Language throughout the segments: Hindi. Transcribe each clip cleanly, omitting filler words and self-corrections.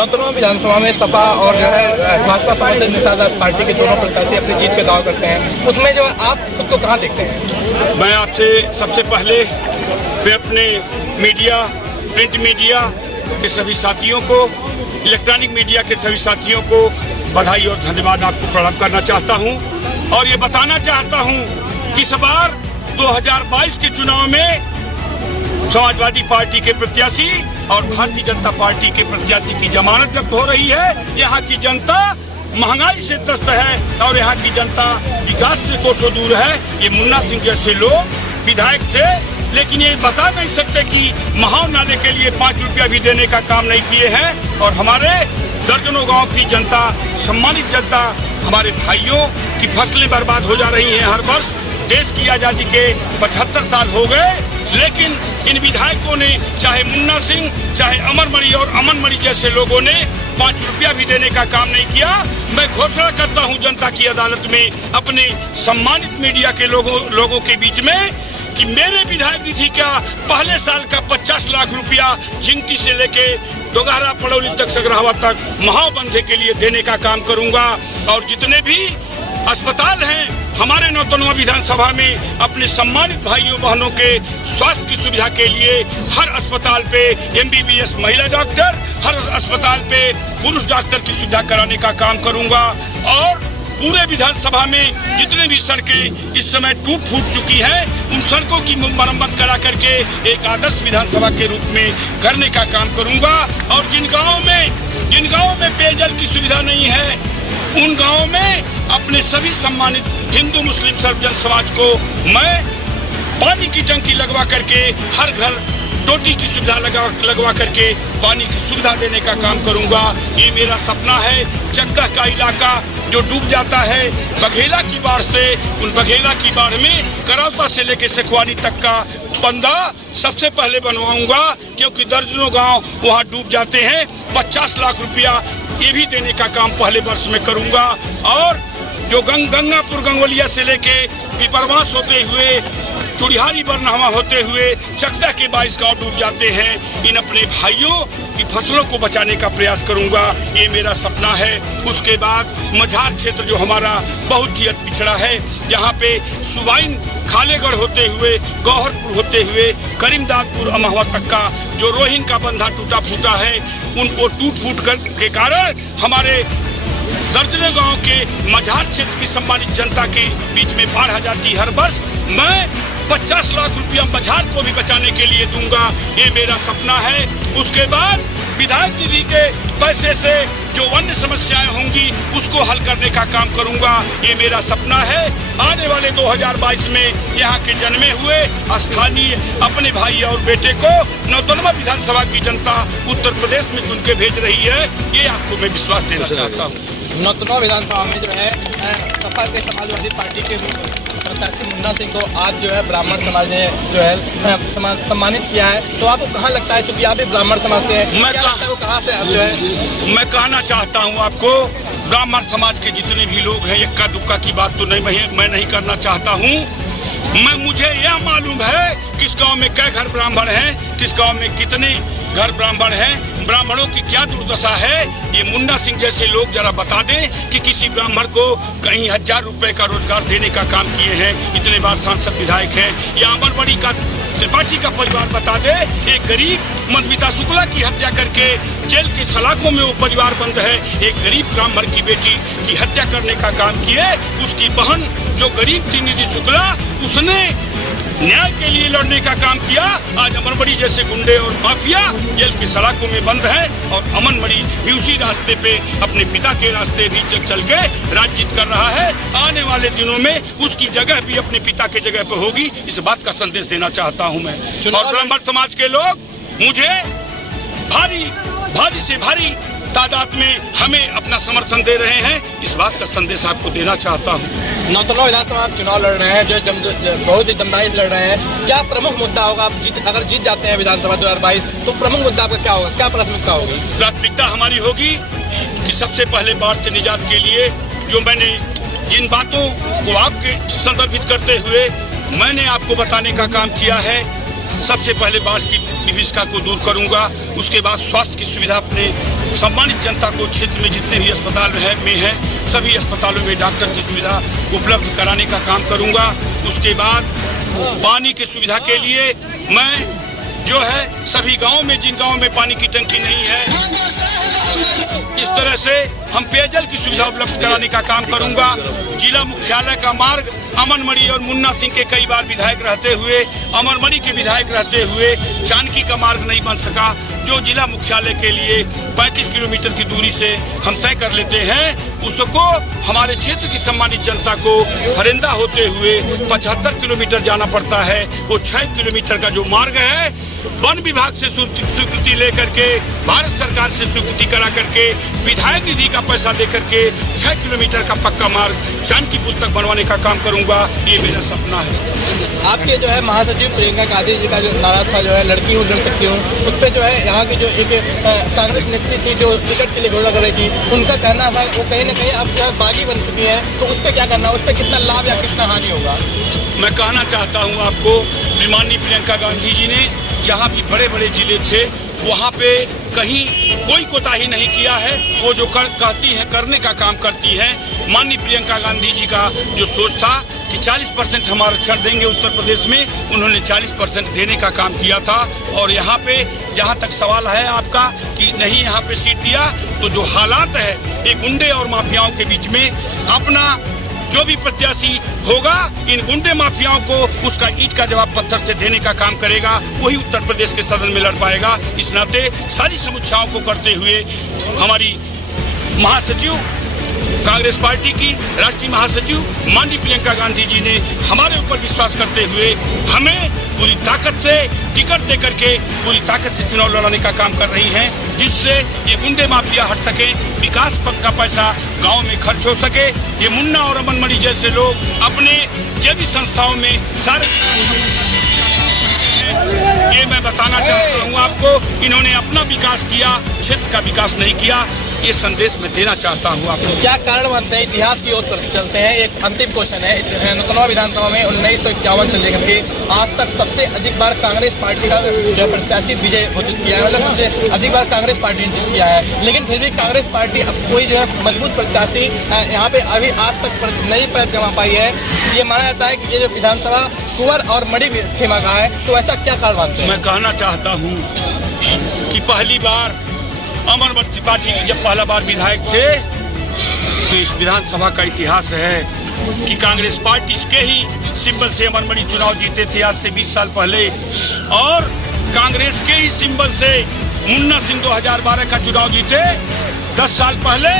नौतनवा विधानसभा में सपा और जो है भाजपा समर्थित निषाद पार्टी के दोनों प्रत्याशी अपनी जीत के दावा करते हैं, उसमें जो आप खुद को कहाँ देखते हैं? मैं आपसे सबसे पहले मैं अपने मीडिया, प्रिंट मीडिया के सभी साथियों को, इलेक्ट्रॉनिक मीडिया के सभी साथियों को बधाई और धन्यवाद आपको प्रणाम करना चाहता हूं और ये बताना चाहता हूं कि इस बार 2022 के चुनाव में समाजवादी पार्टी के प्रत्याशी और भारतीय जनता पार्टी के प्रत्याशी की जमानत जब्त हो रही है। यहाँ की जनता महंगाई से त्रस्त है और यहाँ की जनता विकास से कोसों दूर है। ये मुन्ना सिंह जैसे लोग विधायक थे, लेकिन ये बता नहीं सकते कि महाव नाले के लिए 5 रुपया भी देने का काम नहीं किए हैं। और हमारे दर्जनों गांव की जनता, सम्मानित जनता, हमारे भाइयों की फसलें बर्बाद हो जा रही हैं हर वर्ष। देश की आज़ादी के 75 साल हो गए, लेकिन इन विधायकों ने, चाहे मुन्ना सिंह, चाहे अमरमणि और अमनमणि जैसे लोगों ने 5 रुपया भी देने का काम नहीं किया। मैं घोषणा करता हूं जनता की अदालत में, अपने सम्मानित मीडिया के लोगों के बीच में, कि मेरे विधायक निधि का पहले साल का 50 लाख रुपया झिंगटी से लेके दोगहरा पड़ौली तक, सगरावा तक महाव बंधे के लिए देने का काम करूंगा। और जितने भी अस्पताल हैं हमारे नौतनवा विधानसभा में, अपने सम्मानित भाइयों बहनों के स्वास्थ्य की सुविधा के लिए हर अस्पताल पे MBBS महिला डॉक्टर, हर अस्पताल पे पुरुष डॉक्टर की सुविधा कराने का काम करूंगा। और पूरे विधानसभा में जितने भी सड़कें इस समय टूट फूट चुकी हैं, उन सड़कों की मरम्मत करा करके एक आदर्श विधानसभा के रूप में करने का काम करूंगा। और जिन गाँव में पेयजल की सुविधा नहीं है, उन गाँवों में अपने सभी सम्मानित हिंदू मुस्लिम सर्वजन समाज को मैं पानी की टंकी लगवा करके, हर घर टोटी की सुविधा लगवा करके पानी की सुविधा देने का काम करूंगा। ये मेरा सपना है। जगदह का इलाका जो डूब जाता है बघेला की बाढ़ से, उन बघेला की बाढ़ में करौता से लेकर सेखवानी तक का बंदा सबसे पहले बनवाऊंगा, क्योंकि दर्जनों गांव वहां डूब जाते हैं। 50 लाख रुपया ये भी देने का काम पहले वर्ष में करूंगा। और जो गंगापुर गंगोलिया से लेके पिपरवास होते हुए, चुड़िहारी बरनहवा होते हुए चकदा के 22 गांव डूब जाते हैं, इन अपने भाइयों की फसलों को बचाने का प्रयास करूंगा। ये मेरा सपना है। उसके बाद मझार क्षेत्र जो हमारा बहुत ही पिछड़ा है, जहाँ पे सुवाइन खालेगढ़ होते हुए, गौहरपुर होते हुए, करीमदादपुर अमहवा तक का जो रोहिन का बंधा टूटा फूटा है, वो टूट फूट के कारण हमारे दर्जनों गांव के मझार क्षेत्र की सम्मानित जनता के बीच में बाढ़ आ जाती हर वर्ष। मैं 50 लाख रुपया मझार को भी बचाने के लिए दूंगा। ये मेरा सपना है। उसके बाद विधायक निधि के पैसे से जो अन्य समस्याएं होंगी उसको हल करने का काम करूंगा। ये मेरा सपना है। आने वाले 2022 में यहाँ के जन्मे हुए स्थानीय अपने भाई और बेटे को नौतनवा विधानसभा की जनता उत्तर प्रदेश में चुन के भेज रही है। ये आपको मैं विश्वास देना चाहता हूँ। नौतनवा विधानसभा में जो है सपा के समाजवादी पार्टी के प्रत्याशी मुन्ना सिंह को आज जो है ब्राह्मण समाज ने जो है सम्मानित किया है, तो आपको कहाँ लगता है, चूंकि आप भी ब्राह्मण समाज से हैं, कहाँ से जो है? मैं कहना चाहता हूँ आपको, ब्राह्मण समाज के जितने भी लोग हैं, इक्का दुक्का की बात तो मैं नहीं करना चाहता हूँ। मुझे यह मालूम है किस गांव में कै घर ब्राह्मण हैं, किस गांव में कितने घर ब्राह्मण हैं, ब्राह्मणों की क्या दुर्दशा है। ये मुन्ना सिंह जैसे लोग जरा बता दें कि किसी ब्राह्मण को कहीं 1000 रुपए का रोजगार देने का काम किए हैं। इतने बार सांसद विधायक हैं। या अमरमणि का त्रिपाठी का परिवार बता दे, एक गरीब मधुमिता शुक्ला की हत्या करके जेल के सलाखों में वो परिवार बंद है। एक गरीब ब्राह्मण की बेटी की हत्या करने का काम किए, उसकी बहन जो गरीब थी निधि शुक्ला, उसने न्याय के लिए लड़ने का काम किया। आज अमरमणि जैसे गुंडे और माफिया जेल के सलाखों में बंद है, और अमनमणि भी उसी रास्ते पे, अपने पिता के रास्ते भी चल के राजनीति कर रहा है। आने वाले दिनों में उसकी जगह भी अपने पिता के जगह पे होगी। इस बात का संदेश देना चाहता हूँ मैं। और ब्राह्मण समाज के लोग मुझे भारी से भारी तादाद में हमें अपना समर्थन दे रहे हैं। इस बात का संदेश आपको देना चाहता हूँ। नौतनवा विधानसभा चुनाव लड़ रहे हैं, जो बहुत ही दमदारी लड़ रहे हैं। क्या प्रमुख मुद्दा होगा? आप अगर जीत जाते हैं विधानसभा 2022, तो प्रमुख मुद्दा आपका क्या होगा? क्या प्राथमिकता होगी? प्राथमिकता हमारी होगी कि सबसे पहले बाढ़ से निजात के लिए जो मैंने जिन बातों को आपके संदर्भित करते हुए मैंने आपको बताने का काम किया है, सबसे पहले बाढ़ की विभीषिका को दूर करूंगा, उसके बाद स्वास्थ्य की सुविधा अपने सम्मानित जनता को क्षेत्र में जितने भी अस्पताल में है सभी अस्पतालों में डॉक्टर की सुविधा उपलब्ध कराने का काम करूंगा। उसके बाद पानी की सुविधा के लिए मैं जो है सभी गाँव में, जिन गाँव में पानी की टंकी नहीं है, इस तरह से हम पेयजल की सुविधा उपलब्ध कराने का काम करूंगा। जिला मुख्यालय का मार्ग अमनमणि और मुन्ना सिंह के कई बार विधायक रहते हुए, अमरमणि के विधायक रहते हुए जानकी का मार्ग नहीं बन सका, जो जिला मुख्यालय के लिए 35 किलोमीटर की दूरी से हम तय कर लेते हैं, उसको हमारे क्षेत्र की सम्मानित जनता को फरिंदा होते हुए 75 किलोमीटर जाना पड़ता है। वो 6 किलोमीटर का जो मार्ग है वन विभाग से स्वीकृति लेकर के, भारत सरकार से स्वीकृति करा करके, विधायक निधि का पैसा दे करके 6 किलोमीटर का पक्का मार्ग जानकी पुल तक बनवाने का काम करूंगा। ये मेरा सपना है। आपके जो है महासचिव प्रियंका गांधी जी का जो नारा था जो है लड़की हूँ लड़ सकती हूँ, उस पर जो है यहाँ की जो एक कांग्रेस नेत्री थी जो टिकट के लिए घोषणा कर रही थी, उनका कहना था वो कहीं ना कहीं अब जो है बागी बन चुकी है, तो उस पर क्या करना, उस पर कितना लाभ या कितना हानि होगा? मैं कहना चाहता हूँ आपको, माननीय प्रियंका गांधी जी ने जहाँ भी बड़े बड़े जिले थे वहाँ पे कहीं कोई कोताही नहीं किया है। वो जो कहती हैं करने का काम करती हैं। माननीय प्रियंका गांधी जी का जो सोच था कि 40% हम आरक्षण देंगे उत्तर प्रदेश में, उन्होंने 40% देने का काम किया था। और यहाँ पे जहाँ तक सवाल है आपका कि नहीं यहाँ पे सीट दिया, तो जो हालात है ये गुंडे और माफियाओं के बीच में, अपना जो भी प्रत्याशी होगा इन गुंडे माफियाओं को उसका ईंट का जवाब पत्थर से देने का काम करेगा, वही उत्तर प्रदेश के सदन में लड़ पाएगा। इस नाते सारी समीक्षाओं को करते हुए हमारी महासचिव कांग्रेस पार्टी की राष्ट्रीय महासचिव माननीय प्रियंका गांधी जी ने हमारे ऊपर विश्वास करते हुए हमें पूरी ताकत से टिकट दे करके पूरी ताकत से चुनाव लड़ाने का काम कर रही हैं, जिससे ये गुंडे माफिया हट सके, विकास का पैसा गांव में खर्च हो सके। ये मुन्ना और अमनमणि जैसे लोग अपने जैवी संस्थाओं में सारे, ये मैं बताना चाहता हूँ आपको, इन्होंने अपना विकास किया, क्षेत्र का विकास नहीं किया। ये संदेश मैं देना चाहता हूँ आपको। क्या कारण बनते हैं, इतिहास की ओर चलते हैं, एक अंतिम क्वेश्चन है। नौतनवा विधानसभा में 1951 से लेकर के आज तक सबसे अधिक बार कांग्रेस पार्टी का जो प्रत्याशी विजय हो चुकी है, मतलब सबसे अधिक बार कांग्रेस पार्टी ने जीत किया है, लेकिन फिर भी कांग्रेस पार्टी अब कोई जो है मजबूत प्रत्याशी यहाँ पे अभी आज तक नहीं पैर जमा पाई है। ये माना जाता है कि ये जो विधानसभा कुंवर और मणि खेमा का है, तो ऐसा क्या कारण मानते हैं? मैं कहना चाहता हूँ कि पहली बार अमरमणि त्रिपाठी जब पहला बार विधायक थे तो इस विधानसभा का इतिहास है कि कांग्रेस पार्टी के ही सिंबल से अमरमणि चुनाव जीते थे आज से 20 साल पहले, और कांग्रेस के ही सिंबल से मुन्ना सिंह 2012 का चुनाव जीते 10 साल पहले।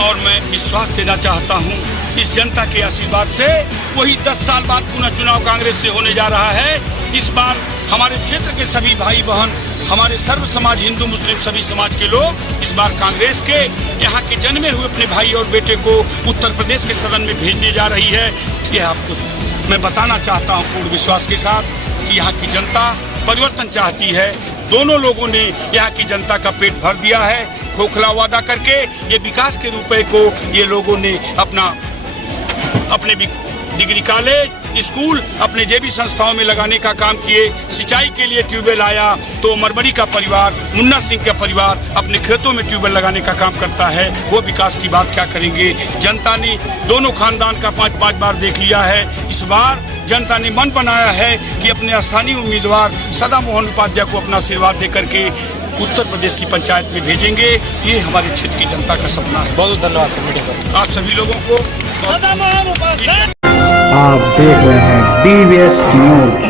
और मैं विश्वास देना चाहता हूँ इस जनता के आशीर्वाद से वही 10 साल बाद पुनः चुनाव कांग्रेस से होने जा रहा है। इस बार हमारे क्षेत्र के सभी भाई बहन, हमारे सर्व समाज, हिंदू मुस्लिम सभी समाज के लोग इस बार कांग्रेस के यहाँ के जन्मे हुए अपने भाई और बेटे को उत्तर प्रदेश के सदन में भेजने जा रही है। यह आपको मैं बताना चाहता हूँ पूर्ण विश्वास के साथ कि यहाँ की जनता परिवर्तन चाहती है। दोनों लोगों ने यहाँ की जनता का पेट भर दिया है। खोखला वादा करके ये विकास के रुपए को ये लोगों ने अपने डिग्री कॉलेज, स्कूल, अपने जेबी संस्थाओं में लगाने का काम किए। सिंचाई के लिए ट्यूबवेल आया तो अमरमणि का परिवार, मुन्ना सिंह का परिवार अपने खेतों में ट्यूबवेल लगाने का काम करता है। वो विकास की बात क्या करेंगे? जनता ने दोनों खानदान का 5-5 बार देख लिया है। इस बार जनता ने मन बनाया है कि अपने स्थानीय उम्मीदवार सदा मोहन उपाध्याय को अपना आशीर्वाद दे करके उत्तर प्रदेश की पंचायत में भेजेंगे। ये हमारे क्षेत्र की जनता का सपना है। बहुत बहुत धन्यवाद आप सभी लोगों को। आप देख रहे हैं DBS न्यूज।